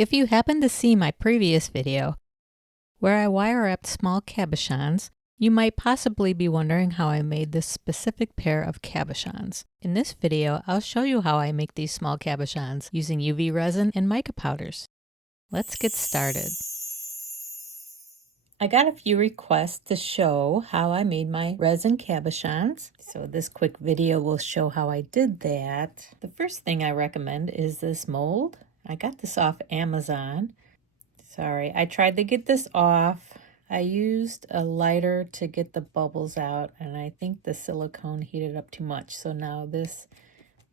If you happen to see my previous video, where I wire wrapped small cabochons, you might possibly be wondering how I made this specific pair of cabochons. In this video, I'll show you how I make these small cabochons using UV resin and mica powders. Let's get started. I got a few requests to show how I made my resin cabochons, so this quick video will show how I did that. The first thing I recommend is this mold. I got this off Amazon. Sorry, I tried to get this off. I used a lighter to get the bubbles out, and I think the silicone heated up too much, so now this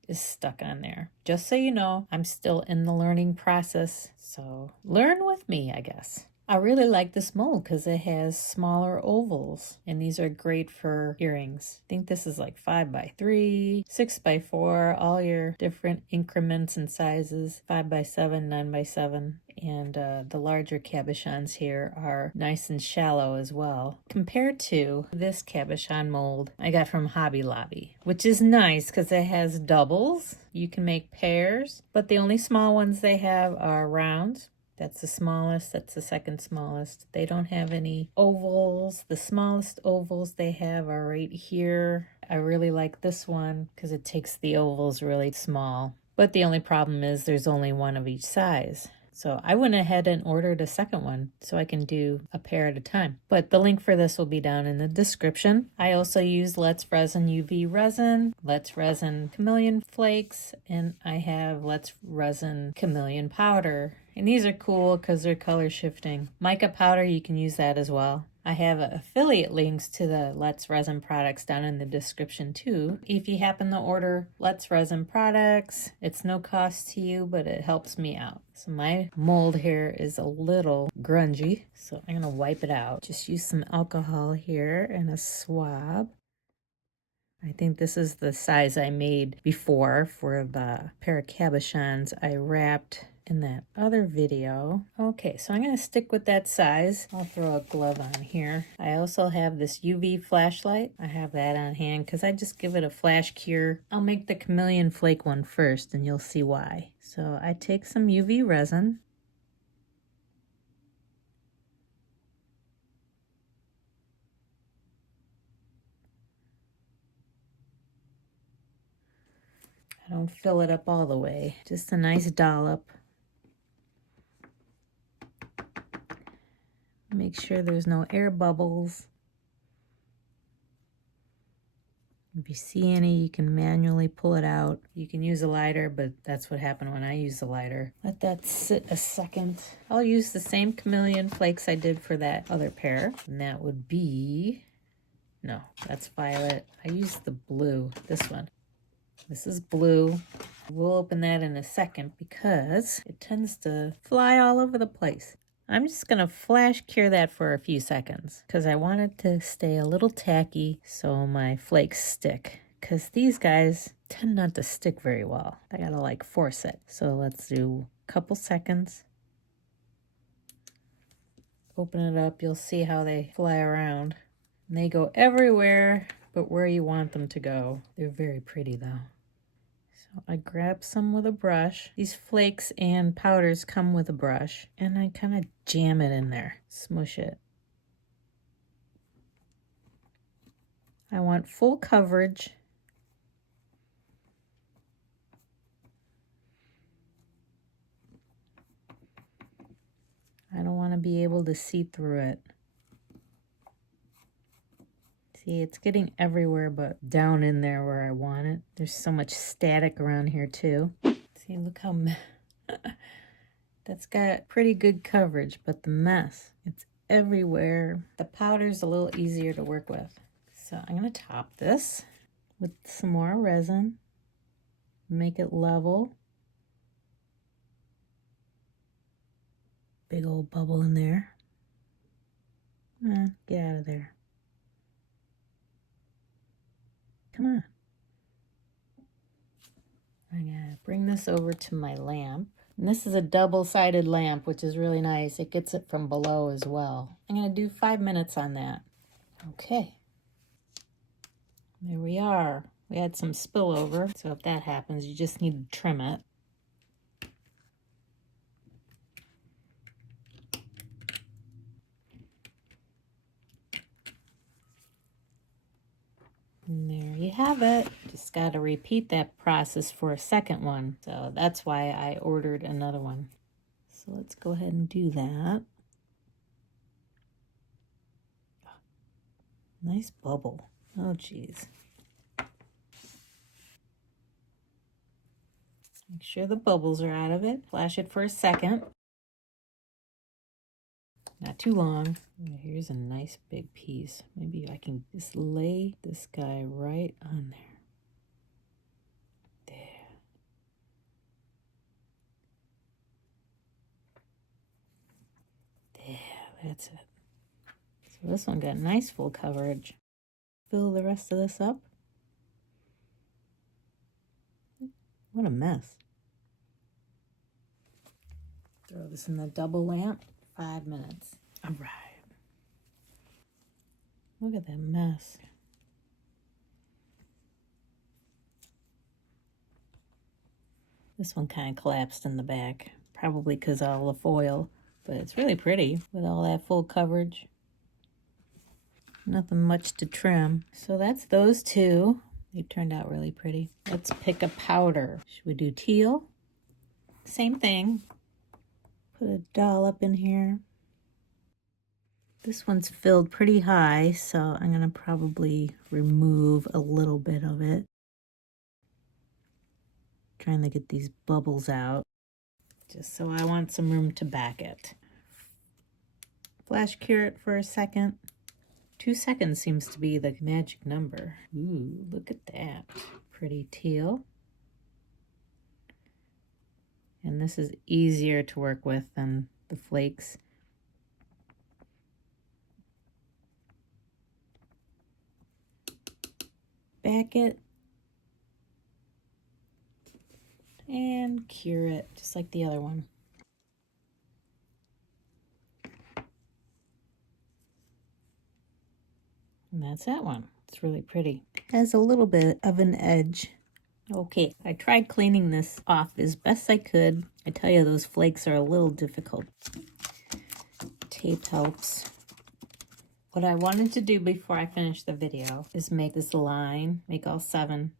is stuck on there. Just so you know, I'm still in the learning process, so learn with me, I guess. I really like this mold because it has smaller ovals, and these are great for earrings. I think this is like 5x3, 6x4, all your different increments and sizes, 5x7, 9x7. And the larger cabochons here are nice and shallow as well, compared to this cabochon mold I got from Hobby Lobby, which is nice because it has doubles. You can make pairs, but the only small ones they have are rounds. That's the smallest, that's the second smallest. They don't have any ovals. The smallest ovals they have are right here. I really like this one because it takes the ovals really small. But the only problem is there's only one of each size. So I went ahead and ordered a second one so I can do a pair at a time. But the link for this will be down in the description. I also use Let's Resin UV resin, Let's Resin Chameleon flakes, and I have Let's Resin Chameleon powder. And these are cool because they're color shifting. Mica powder, you can use that as well. I have affiliate links to the Let's Resin products down in the description too. If you happen to order Let's Resin products, it's no cost to you, but it helps me out. So my mold here is a little grungy, so I'm gonna wipe it out. Just use some alcohol here and a swab. I think this is the size I made before for the pair of cabochons I wrapped in that other video. Okay, so I'm going to stick with that size. I'll throw a glove on here. I also have this UV flashlight. I have that on hand because I just give it a flash cure. I'll make the chameleon flake one first and you'll see why. So I take some UV resin. I don't fill it up all the way, just a nice dollop. Make sure there's no air bubbles. If you see any, you can manually pull it out. You can use a lighter, but that's what happened when I used the lighter. Let that sit a second. I'll use the same chameleon flakes I did for that other pair. And that would be, no, that's violet. I used the blue, this one. This is blue. We'll open that in a second because it tends to fly all over the place. I'm just going to flash cure that for a few seconds because I want it to stay a little tacky so my flakes stick. Because these guys tend not to stick very well. I got to like force it. So let's do a couple seconds. Open it up. You'll see how they fly around. And they go everywhere but where you want them to go. They're very pretty though. So I grab some with a brush. These flakes and powders come with a brush, and I kind of jam it in there, smush it. I want full coverage. I don't want to be able to see through it. See, it's getting everywhere but down in there where I want it. There's so much static around here too. See, look how that's got pretty good coverage, but the mess, it's everywhere. The powder's a little easier to work with. So I'm gonna top this with some more resin, make it level. Big old bubble in there. Get out of there. Come on. I gotta bring this over to my lamp. And this is a double-sided lamp, which is really nice. It gets it from below as well. I'm gonna do 5 minutes on that. Okay. There we are. We had some spillover, so if that happens, you just need to trim it. have it. Just got to repeat that process for a second one. So that's why I ordered another one. So let's go ahead and do that. Nice bubble. Oh, geez. Make sure the bubbles are out of it. Flash it for a second. Not too long. Here's a nice big piece. Maybe I can just lay this guy right on there. There, that's it. So this one got nice full coverage. Fill the rest of this up. What a mess. Throw this in the double lamp. 5 minutes. All right. Look at that mess. This one kind of collapsed in the back, probably because of all the foil, but it's really pretty with all that full coverage. Nothing much to trim. So that's those two. They turned out really pretty. Let's pick a powder. Should we do teal? Same thing. Put a dollop in here. This one's filled pretty high, so I'm going to probably remove a little bit of it. Trying to get these bubbles out, just so I want some room to back it. Flash cure it for a second. 2 seconds seems to be the magic number. Ooh, look at that. Pretty teal. And this is easier to work with than the flakes. Back it. And cure it, just like the other one. And that's that one. It's really pretty. Has a little bit of an edge. Okay, I tried cleaning this off as best I could. I tell you, those flakes are a little difficult. Tape helps. What I wanted to do before I finish the video is make this line, make all seven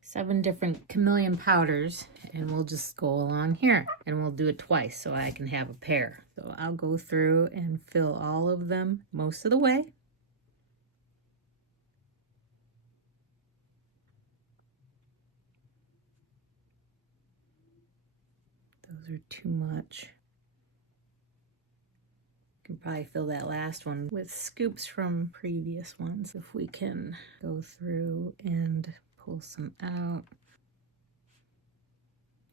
different chameleon powders, and we'll just go along here, and we'll do it twice so I can have a pair. So I'll go through and fill all of them most of the way. Those are too much. Can probably fill that last one with scoops from previous ones if we can go through and pull some out.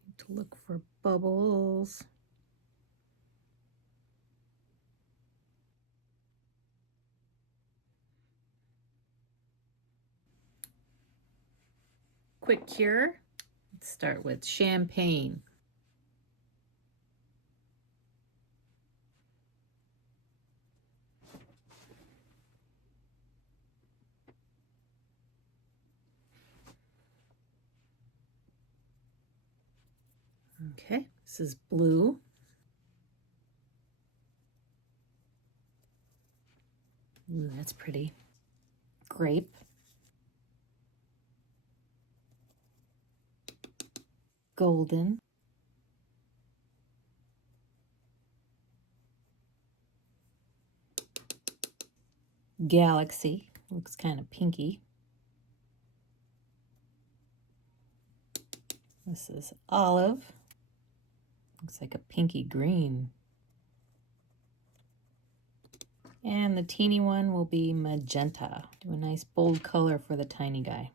Need to look for bubbles. Quick cure. Let's start with champagne. Okay, this is blue. Ooh, that's pretty. Grape. Golden. Galaxy. Looks kind of pinky. This is olive. Looks like a pinky green. And the teeny one will be magenta. Do a nice bold color for the tiny guy.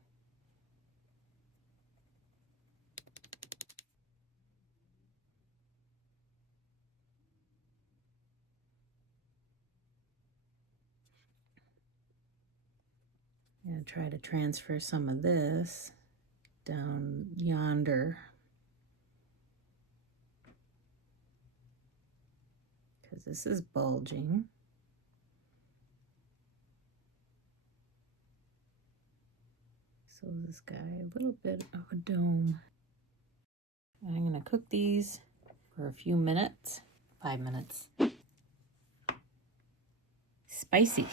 I'm going to try to transfer some of this down yonder, because this is bulging. So this guy, a little bit of a dome. I'm going to cook these for a few minutes, 5 minutes. Spicy.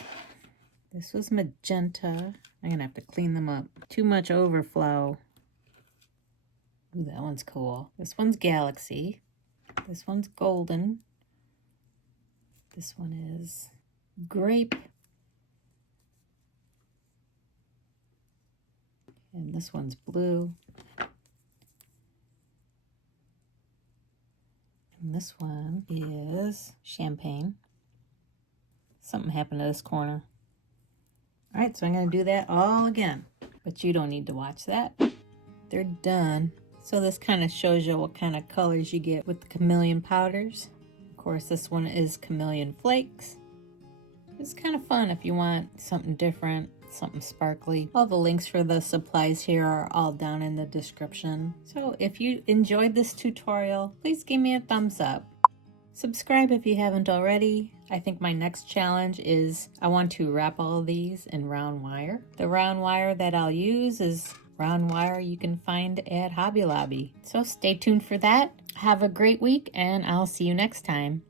This was magenta. I'm gonna have to clean them up. Too much overflow. Ooh, that one's cool. This one's Galaxy. This one's Golden. This one is Grape. And this one's Blue. And this one is Champagne. Something happened to this corner. All right, so I'm gonna do that all again, but you don't need to watch that. They're done. So this kind of shows you what kind of colors you get with the chameleon powders. Of course, this one is chameleon flakes. It's kind of fun if you want something different, something sparkly. All the links for the supplies here are all down in the description. So if you enjoyed this tutorial, please give me a thumbs up. Subscribe if you haven't already. I think my next challenge is I want to wrap all of these in round wire. The round wire that I'll use is round wire you can find at Hobby Lobby. So stay tuned for that. Have a great week and I'll see you next time.